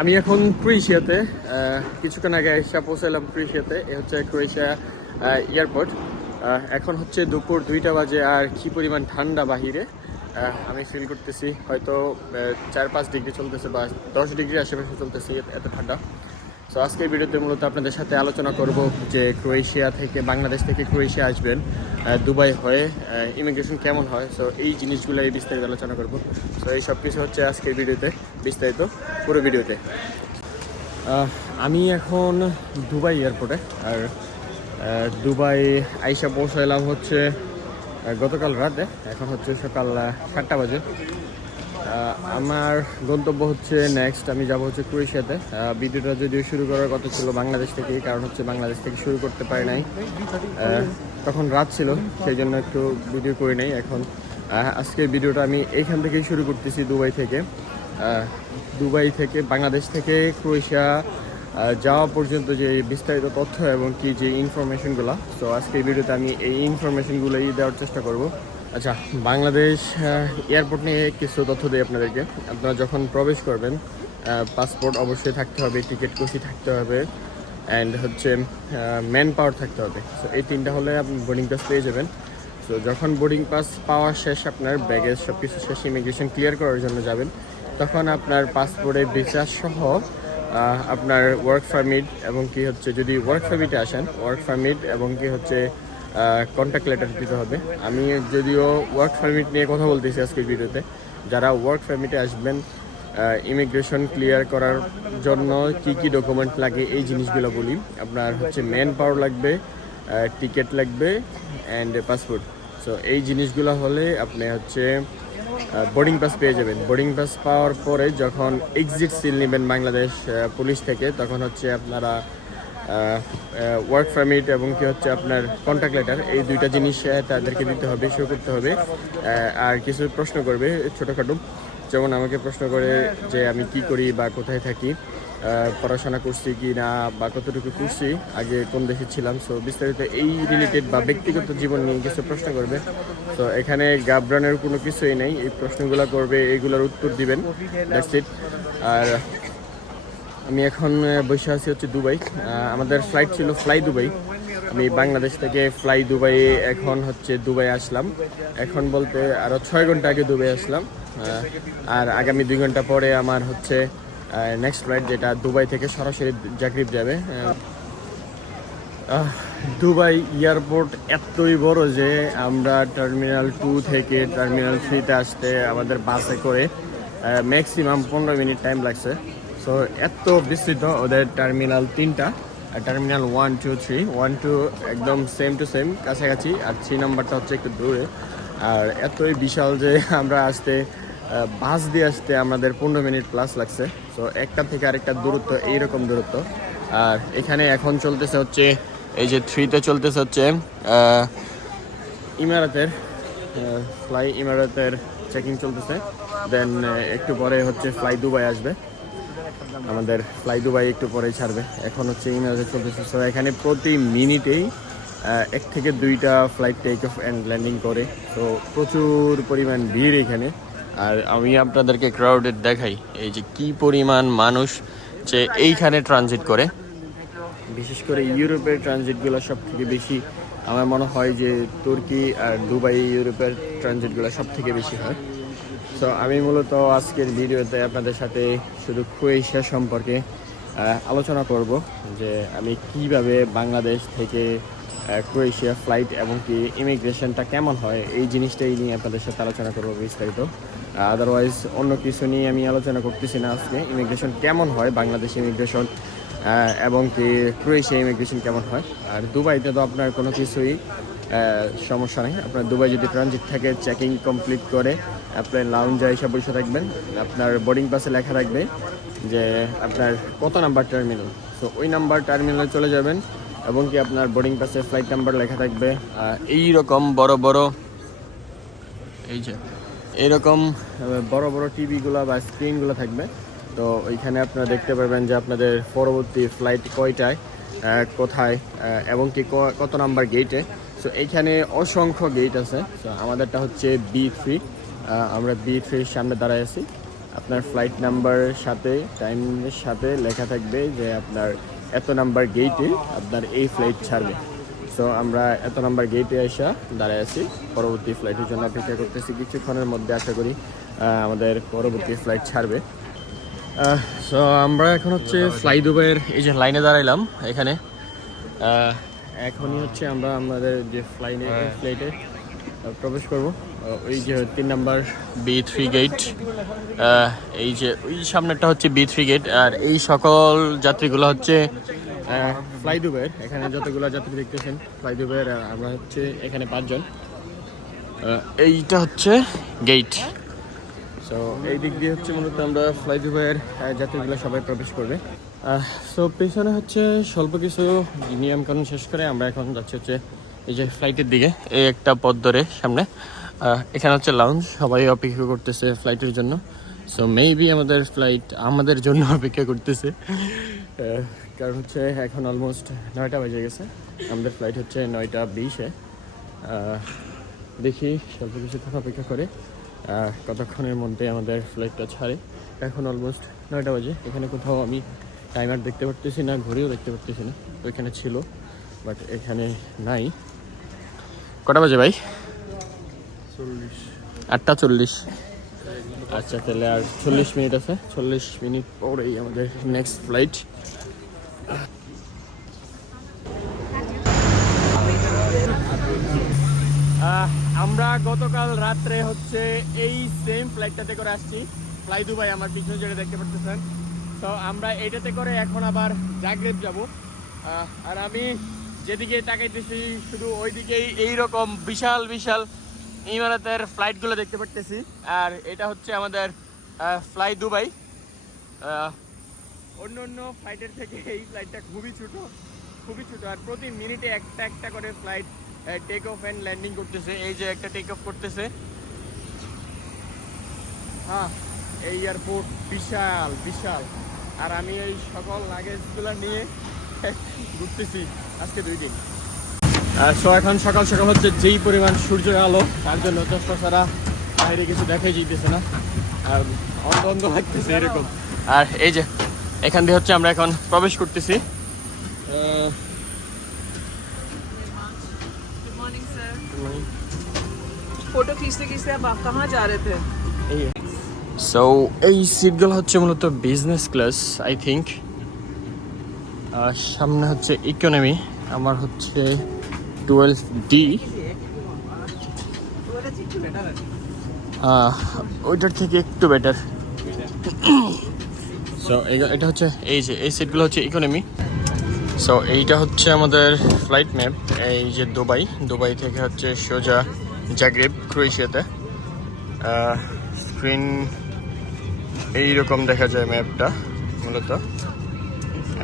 আমি এখন ক্রোয়েশিয়াতে কিছুক্ষণ আগে এসে পৌঁছালাম ক্রোয়েশিয়াতে। এ হচ্ছে ক্রোয়েশিয়া এয়ারপোর্ট। এখন হচ্ছে দুপুর 2টা বাজে, আর কি পরিমাণ ঠান্ডা বাহিরে আমি ফিল করতেছি। হয়তো 4-5 ডিগ্রি চলতেছে বা 10 ডিগ্রি আশেপাশে চলতেছে, এত ঠান্ডা। সো আজকের ভিডিওতে মূলত আপনাদের সাথে আলোচনা করব যে ক্রোয়েশিয়া থেকে, বাংলাদেশ থেকে ক্রোয়েশিয়া আসবেন দুবাই হয়ে ইমিগ্রেশন কেমন হয়। সো এই জিনিসগুলো এই বিস্তারিত আলোচনা করব। সো এই সব কিছু হচ্ছে আজকের ভিডিওতে বিস্তারিত, পুরো ভিডিওতে। আমি এখন দুবাই এয়ারপোর্টে, আর দুবাই আইসা পৌঁছাইলাম হচ্ছে গতকাল রাতে। এখন হচ্ছে সকাল 7টা বাজে। আমার গন্তব্য হচ্ছে নেক্সট আমি যাব হচ্ছে ক্রোয়েশিয়াতে। ভিডিওটা যদিও শুরু করার কথা ছিল বাংলাদেশ থেকেই, কারণ হচ্ছে বাংলাদেশ থেকে শুরু করতে পারি নাই, তখন রাত ছিল, সেই জন্য একটু ভিডিও করি নাই। এখন আজকের ভিডিওটা আমি এইখান থেকেই শুরু করতেছি, দুবাই থেকে বাংলাদেশ থেকে ক্রোয়েশিয়া যাওয়া পর্যন্ত যে বিস্তারিত তথ্য এবং কি যে ইনফরমেশনগুলো। তো আজকের ভিডিওতে আমি এই ইনফরমেশনগুলোই দেওয়ার চেষ্টা করব। আচ্ছা, বাংলাদেশ এয়ারপোর্ট নিয়ে কিছু তথ্য দিই আপনাদেরকে। আপনারা যখন প্রবেশ করবেন, পাসপোর্ট অবশ্যই থাকতে হবে, টিকিট কপি থাকতে হবে, অ্যান্ড হচ্ছে ম্যান পাওয়ার থাকতে হবে। সো এই তিনটা হলে আপনি বোর্ডিং পাস পেয়ে যাবেন। সো যখন বোর্ডিং পাস পাওয়া শেষ, আপনার ব্যাগেজ সব কিছু শেষ, ইমিগ্রেশন ক্লিয়ার করার জন্য যাবেন, তখন আপনার পাসপোর্টে ভিসা সহ আপনার ওয়ার্ক পারমিট এবং কি হচ্ছে, যদি ওয়ার্ক পারমিটে আসেন, ওয়ার্ক পারমিট এবং কি হচ্ছে কন্ট্যাক্ট লেটার দিতে হবে। আমি যদিও ওয়ার্ক পারমিট নিয়ে কথা বলতেছি আজকের ভিডিওতে। যারা ওয়ার্ক পারমিটে আসবেন, ইমিগ্রেশন ক্লিয়ার করার জন্য কি কি ডকুমেন্ট লাগে এই জিনিসগুলো বলি। আপনার হচ্ছে ম্যান পাওয়ার লাগবে, টিকিট লাগবে, অ্যান্ড পাসপোর্ট। সো এই জিনিসগুলো হলে আপনি হচ্ছে বোর্ডিং পাস পেয়ে যাবেন। বোর্ডিং পাস পাওয়ার পরে যখন এক্সিট সিল নেবেন বাংলাদেশ পুলিশ থেকে, তখন হচ্ছে আপনারা ওয়ার্ক পারমিট এবং কি হচ্ছে আপনার কন্ট্যাক্ট লেটার, এই দুইটা জিনিস তাদেরকে দিতে হবে, শো করতে হবে। আর কিছু প্রশ্ন করবে ছোটোখাটো, যেমন আমাকে প্রশ্ন করে যে আমি কি করি বা কোথায় থাকি, পড়াশোনা করছি কি না বা কতটুকু করছি, আগে কোন দেশে ছিলাম। সো বিস্তারিত এই রিলেটেড বা ব্যক্তিগত জীবন নিয়ে কিছু প্রশ্ন করবে। তো এখানে ঘাবড়ানোর কোনো কিছুই নেই, এই প্রশ্নগুলো করবে, এইগুলোর উত্তর দিবেন, দ্যাটস ইট। আর আমি এখন বসে আছি হচ্ছে দুবাই। আমাদের ফ্লাইট ছিল ফ্লাই দুবাই। আমি বাংলাদেশ থেকে ফ্লাই দুবাই এখন হচ্ছে দুবাই আসলাম। এখন বলতে আরও 6 ঘন্টা আগে দুবাই আসলাম। আর আগামী 2 ঘন্টা পরে আমার হচ্ছে নেক্সট ফ্লাইট, যেটা দুবাই থেকে সরাসরি জাগরিব যাবে। দুবাই এয়ারপোর্ট এতই বড় যে আমরা টার্মিনাল 2 থেকে টার্মিনাল 3-তে আসতে আমাদের বাসে করে ম্যাক্সিমাম 15 মিনিট টাইম লাগছে। সো এত বিস্তৃত ওদের টার্মিনাল 3টা, টার্মিনাল 1, 2, 3। 1, 2 একদম সেম টু সেম কাছাকাছি, আর 3 নাম্বারটা হচ্ছে একটু দূরে। আর এতই বিশাল যে আমরা আসতে বাস দিয়ে আসতে আমাদের 15 মিনিট প্লাস লাগছে। সো একটা থেকে আরেকটা দূরত্ব, এইরকম দূরত্ব। আর এখানে এখন চলতেছে হচ্ছে, এই যে 3-তে চলতেছে হচ্ছে ইমারাতের ফ্লাই ইমারাতের চেকিং চলতেছে। দেন একটু পরে হচ্ছে ফ্লাই দুবাই আসবে, আমাদের ফ্লাই দুবাই একটু পরেই ছাড়বে। এখন হচ্ছে ইমারাতে চলতেছে। সো এখানে প্রতি মিনিটেই 1 থেকে 2টা flight take off and landing করে। তো প্রচুর পরিমাণ ভিড় এখানে। আর আমি আপনাদেরকে ক্রাউডেড দেখাই, এই যে কি পরিমাণ মানুষ যে এইখানে ট্রানজিট করে। বিশেষ করে ইউরোপের ট্রানজিটগুলো সব থেকে বেশি, আমার মনে হয় যে তুর্কি আর দুবাই, ইউরোপের ট্রানজিটগুলো সব থেকে বেশি হয়। সো আমি মূলত আজকের ভিডিওতে আপনাদের সাথে শুধু ক্রোয়েশিয়া সম্পর্কে আলোচনা করব, যে আমি কিভাবে বাংলাদেশ থেকে ক্রোয়েশিয়া ফ্লাইট এবং কি ইমিগ্রেশনটা কেমন হয়, এই জিনিসটাই নিয়ে আপনাদের সাথে আলোচনা করব বিস্তারিত। আদারওয়াইজ অন্য কিছু নিয়ে আমি আলোচনা করতেছি না আজকে। ইমিগ্রেশন কেমন হয়, বাংলাদেশ ইমিগ্রেশন এবং কি ক্রোয়েশিয়া ইমিগ্রেশন কেমন হয়। আর দুবাইতে তো আপনার কোনো কিছুই সমস্যা নেই। আপনার দুবাই যদি ট্রানজিট থাকে, চেকিং কমপ্লিট করে আপনার লাউঞ্জে এসে বসে থাকবেন, আপনার বোর্ডিং পাসে লেখা থাকবে যে আপনার কত নাম্বার টার্মিনাল। সো ওই নাম্বার টার্মিনালে চলে যাবেন এবং কি আপনার বোর্ডিং পাসে ফ্লাইট নাম্বার লেখা থাকবে। এই রকম বড় বড়, এই যে এইরকম বড় বড় টিভিগুলো বা স্ক্রিনগুলো থাকবে। তো ওইখানে আপনারা দেখতে পারবেন যে আপনাদের পরবর্তী ফ্লাইট কয়টায়, কোথায় এবং কি কত নাম্বার গেটে। সো এইখানে অসংখ্য গেট আছে। সো আমাদেরটা হচ্ছে B3, আমরা B3-র সামনে দাঁড়ায় আছি। আপনার ফ্লাইট নাম্বারের সাথে টাইমের সাথে লেখা থাকবে যে আপনার এত নাম্বার গেটে আপনার এই ফ্লাইট ছাড়বে। সো আমরা এত নাম্বার গেটে এসে দাঁড়ায় আছি, পরবর্তী ফ্লাইটের জন্য অপেক্ষা করতেছি। কিছুক্ষণের মধ্যে আশা করি আমাদের পরবর্তী ফ্লাইট ছাড়বে। সো আমরা এখন হচ্ছে ফ্লাই দুবাইয়ের এই যে লাইনে দাঁড়াইলাম এখানে। এখনই হচ্ছে আমরা আমাদের যে ফ্লাইটে প্রবেশ করব। ওই যে 3 নাম্বার B3 গেট, এই যে ওই সামনেটা হচ্ছে B3 গেট। আর এই সকল যাত্রীগুলো হচ্ছে ফ্লাই দুবাইয়ের। এখানে যতগুলো যাত্রী দেখতেছেন ফ্লাই দুবাইয়ের, আমরা হচ্ছে এখানে 5 জন। এইটা হচ্ছে গেট। সো এই দিক দিয়ে হচ্ছে মূলত আমরা ফ্লাই দুবাইয়ের যাত্রীগুলো সবাই প্রবেশ করবে। সো পেছনে হচ্ছে স্বল্প কিছু নিয়মকানুন শেষ করে আমরা এখন যাচ্ছি হচ্ছে এই যে ফ্লাইটের দিকে। এই একটা পথ ধরে সামনে এখানে হচ্ছে লাউঞ্জ, সবাই অপেক্ষা করতেছে ফ্লাইটের জন্য। সো মেবি আমাদের ফ্লাইট আমাদের জন্য অপেক্ষা করতেছে, কারণ হচ্ছে এখন অলমোস্ট 9টা বেজে গেছে। আমাদের ফ্লাইট হচ্ছে 9টা 20-এ। দেখি স্বল্প কিছুক্ষণ অপেক্ষা করে কতক্ষণের মধ্যে আমাদের ফ্লাইটটা ছাড়ে। এখন অলমোস্ট 9টা বাজে। এখানে কোথাও আমি টাইমার দেখতে পারতেছি না, ঘড়িও দেখতে পারতেছি না। ওইখানে ছিল বাট এখানে নাই। কটা বাজে ভাই? 8টা 40। আচ্ছা, তাহলে আর 40 মিনিট আছে। 40 মিনিট পরেই আমাদের নেক্সট ফ্লাইট। আমরা গতকাল রাত্রে হচ্ছে এই সেম ফ্লাইটটাতে করে আসছি, ফ্লাই দুবাই। আমার পিছনে যেটা দেখতে পাচ্ছেন, তো আমরা এইটাতে করে এখন আবার জাগরেব যাব। আর আমি যেদিকে তাকাইতেছি শুধু ওইদিকেই এইরকম বিশাল বিশাল ইমারাতের ফ্লাইটগুলো দেখতে পারতেছি। আর এটা হচ্ছে আমাদের ফ্লাই দুবাই। অন্য অন্য ফ্লাইটের থেকে এই ফ্লাইটটা খুবই ছোট। আর প্রতি মিনিটে একটা একটা করে flight take off and landing করতেছে। এই যে একটা টেক অফ করতেছে। হ্যাঁ, এই এয়ারপোর্ট বিশাল বিশাল। আর আমি এই সকল লাগেজগুলো নিয়ে ঘুরতেছি আজকে 2 দিন। সো এখন সকাল সকাল হচ্ছে যেই পরিমাণ সূর্যের আলো, তার জন্য চশমা ছাড়া বাইরে কিছু দেখাই যেতেছে না, আর অন্ধ অন্ধ লাগতেছে এরকম। আর এই যে এখান দিয়ে হচ্ছে আমরা এখন প্রবেশ করতেছি। फोटो खींचते खींचते अब आप कहाँ जा रहे थे? সো এই সিটগুলো হচ্ছে মূলত বিজনেস ক্লাস আই থিঙ্ক। সামনে হচ্ছে ইকোনমি, আমার হচ্ছে 12D। ওইটার থেকে একটু বেটার। সো এটা হচ্ছে এই যে এই সিটগুলো হচ্ছে ইকোনমি। সো এইটা হচ্ছে আমাদের ফ্লাইট ম্যাপ। এই যে দুবাই থেকে হচ্ছে সোজা জাগ্রেব, ক্রোয়েশিয়াতে। স্ক্রিন এইরকম দেখা যায় ম্যাপটা মূলত।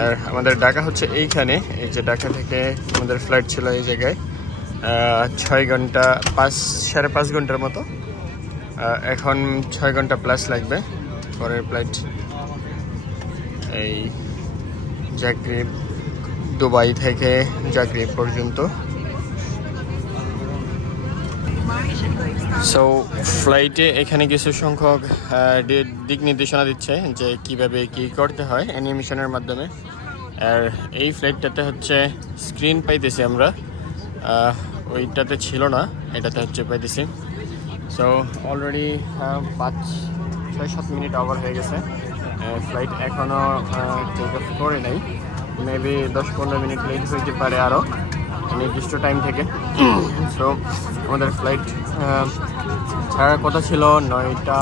আর আমাদের ঢাকা হচ্ছে এইখানে। এই যে ঢাকা থেকে আমাদের ফ্লাইট ছিল এই জায়গায় 6 ঘন্টা 5.5 ঘন্টার মতো। এখন 6 ঘন্টা প্লাস লাগবে পরের ফ্লাইট। এই জাগ্রেব, দুবাই থেকে জাগ্রেব পর্যন্ত। সো ফ্লাইটে এখানে কিছু সংখ্যক দিক নির্দেশনা দিচ্ছে যে কিভাবে কি করতে হয় অ্যানিমেশনের মাধ্যমে। আর এই ফ্লাইটটাতে হচ্ছে স্ক্রিন পাইতেছি আমরা, ওইটাতে ছিল না, এটাতে হচ্ছে পাইতেছি। সো অলরেডি 5-6-7 মিনিট ওভার হয়ে গেছে। ফ্লাইট এখনও টেক অফ করে নাই। মেবি 10-15 মিনিট লেট হইতে পারে আরও নির্দিষ্ট টাইম থেকে। সো আমাদের ফ্লাইট ছাড়ার কথা ছিল 9টা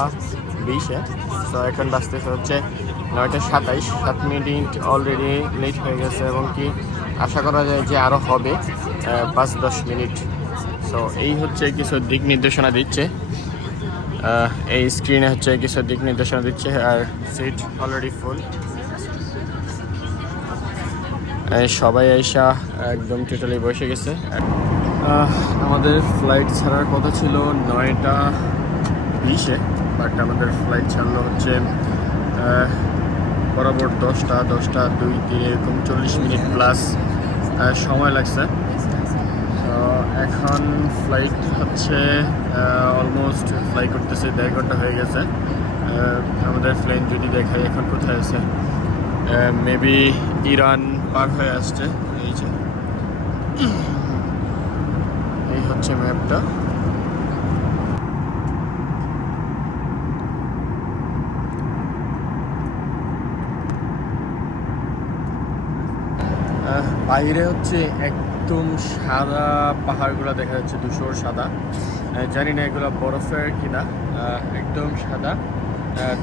20-এ। সো এখন বাজতেছে হচ্ছে 9টা 27। 7 মিনিট অলরেডি লেট হয়ে গেছে, এবং কি আশা করা যায় যে আরও হবে 5-10 মিনিট। সো এই হচ্ছে কিছু দিক নির্দেশনা দিচ্ছে, এই স্ক্রিনে হচ্ছে কিছু দিক নির্দেশনা দিচ্ছে। আর সিট অলরেডি ফুল। সবাই আইসা একদম টোটালি বসে গেছে। আমাদের ফ্লাইট ছাড়ার কথা ছিল 9টা 20-এ, বাট আমাদের ফ্লাইট ছাড়লো হচ্ছে বরাবর 10টা এরকম 40 মিনিট প্লাস সময় লাগছে। তো এখন ফ্লাইট হচ্ছে অলমোস্ট ফ্লাই করতেছে 1.5 ঘন্টা হয়ে গেছে। আমাদের প্লেন যদি দেখাই এখন কোথায় আছে, মেবি ইরান পার হয়ে আসছে। এই যে এই হচ্ছে ম্যাপটা। বাইরে হচ্ছে একদম সাদা পাহাড়গুলো দেখা যাচ্ছে, ধূসর সাদা। জানি না এগুলো বরফের কিনা, একদম সাদা।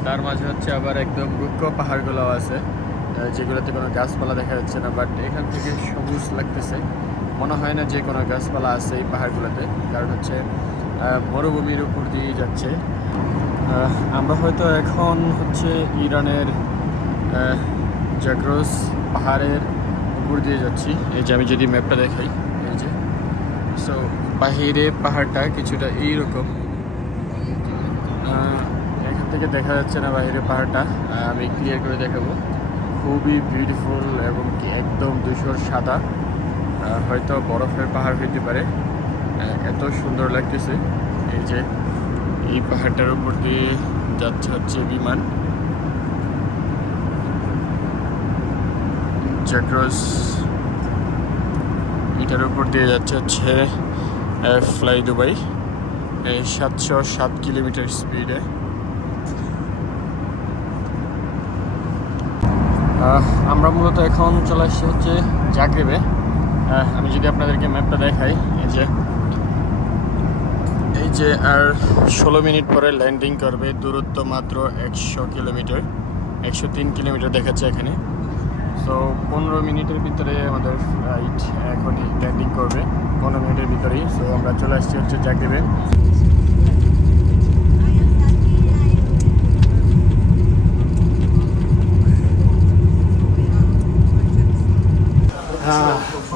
তার মাঝে হচ্ছে আবার একদম রুক্ষ পাহাড়গুলো আছে, যেগুলোতে কোনো গাছপালা দেখা যাচ্ছে না, বাট এখান থেকে সবুজ লাগতেছে। মনে হয় না যে কোনো গাছপালা আছে এই পাহাড়গুলোতে, কারণ হচ্ছে মরুভূমির উপর দিয়ে যাচ্ছে। আমরা হয়তো এখন হচ্ছে ইরানের জাগ্রোস পাহাড়ের উপর দিয়ে যাচ্ছি। এই যে আমি যদি ম্যাপটা দেখাই, এই যে সো বাহিরে পাহাড়টা কিছুটা এইরকম, এখান থেকে দেখা যাচ্ছে না বাহিরে পাহাড়টা। আমি ক্লিয়ার করে দেখাবো। খুবই বিউটিফুল এবং কি একদম ধূসর সাদা, হয়তো বরফের পাহাড় হইতে পারে, এত সুন্দর লাগতেছে। এই যে এই পাহাড়টার উপর দিয়ে যাচ্ছে হচ্ছে বিমান, জাগ্রোস। এটার উপর দিয়ে যাচ্ছে হচ্ছে ফ্লাই দুবাই, 707 কিলোমিটার স্পিডে। আমরা মূলত এখন চলে আসছি হচ্ছে জাগ্রেবে। আমি যদি আপনাদেরকে ম্যাপটা দেখাই, এই যে আর 16 মিনিট পরে ল্যান্ডিং করবে। দূরত্ব মাত্র 100 কিলোমিটার, 103 কিলোমিটার দেখাচ্ছে এখানে। সো 15 মিনিটের ভিতরে আমাদের ফ্লাইট এখনই ল্যান্ডিং করবে, 15 মিনিটের ভিতরেই। সো আমরা চলে আসছি হচ্ছে জাগ্রেবে।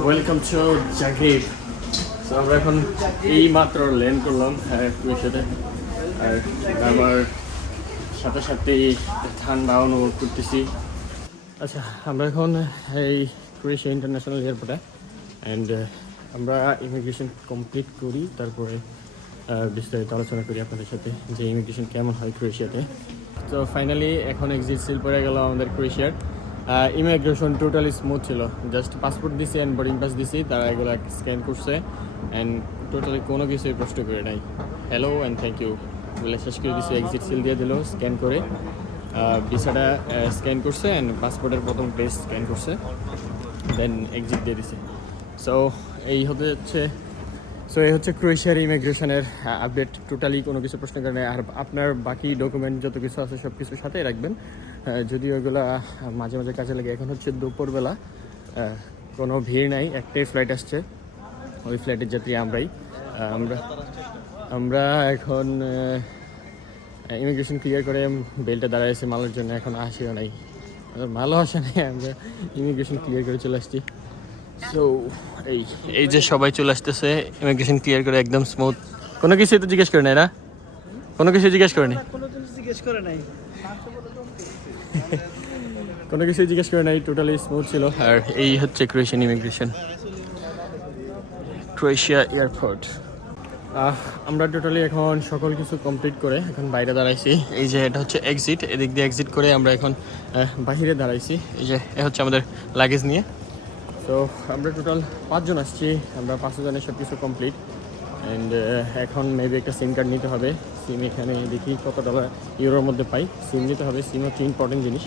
Welcome to Zagreb. সো আমরা এখন এই মাত্র ল্যান্ড করলাম ক্রোয়েশিয়াতে, আর আমার সাথে সাথেই ঠান্ডা অনুভব করতেছি। আচ্ছা, আমরা এখন এই ক্রোয়েশিয়া ইন্টারন্যাশনাল এয়ারপোর্টে, অ্যান্ড আমরা ইমিগ্রেশন কমপ্লিট করি, তারপরে বিস্তারিত আলোচনা করি আপনাদের সাথে যে ইমিগ্রেশন কেমন হয় ক্রোয়েশিয়াতে। তো ফাইনালি এখন এক্সিট সিল পড়ে গেল আমাদের ক্রোয়েশিয়ার। ইমিগ্রেশন টোটালি স্মুথ ছিল, জাস্ট পাসপোর্ট দিছি অ্যান্ড বোর্ডিং পাস দিছি, তারা এগুলো স্ক্যান করছে অ্যান্ড টোটালি কোনো কিছুই প্রশ্ন করে নাই। হ্যালো অ্যান্ড থ্যাংক ইউ বলে শেষ করে দিছে, এক্সিট সিল দিয়ে দিল স্ক্যান করে। ভিসাটা স্ক্যান করছে অ্যান্ড পাসপোর্টের প্রথম পেজ স্ক্যান করছে, দেন এক্সিট দিয়ে দিছে। সো এই হচ্ছে ক্রোয়েশিয়ার ইমিগ্রেশনের আপডেট। টোটালি কোনো কিছু প্রশ্ন করে নেই। আর আপনার বাকি ডকুমেন্ট যত কিছু আছে সব কিছু সাথে রাখবেন, যদি ওইগুলো মাঝে মাঝে কাজে লাগে। এখন হচ্ছে দুপুরবেলা, কোনো ভিড় নাই, একটাই ফ্লাইট আসছে, ওই ফ্লাইটের যাত্রী আমরাই। আমরা এখন ইমিগ্রেশন ক্লিয়ার করে বেলটা দাঁড়াইছি মালের জন্য, এখন আসিও নাই, মালও আসে নাই, আমরা ইমিগ্রেশন ক্লিয়ার করে চলে আসছি। সো এই যে সবাই চলে আসতেছে ইমিগ্রেশন ক্লিয়ার করে, একদম স্মুথ। কোনো কিছুই তো জিজ্ঞেস করে নাই না, কোনো কিছু জিজ্ঞেস করে নাই, কোনো কিছুই জিজ্ঞেস করে নাই, টোটালি স্মুথ ছিল। আর এই হচ্ছে ক্রোয়েশিয়ান ইমিগ্রেশন, ক্রোয়েশিয়া এয়ারপোর্ট। আমরা টোটালি এখন সকল কিছু কমপ্লিট করে এখন বাইরে দাঁড়াইছি। এই যে এটা হচ্ছে এক্সিট, এদিক দিয়ে এক্সিট করে আমরা এখন বাহিরে দাঁড়াইছি। এই যে এ হচ্ছে আমাদের লাগেজ নিয়ে। তো আমরা টোটাল 5 জন আসছি, আমরা 5 জনের সব কিছু কমপ্লিট। অ্যান্ড এখন মেবি একটা সিম কার্ড নিতে হবে। সিম এখানে দেখি কত $, ইউরোর মধ্যে পাই। সিম নিতে হবে, সিম হচ্ছে ইম্পর্টেন্ট জিনিস।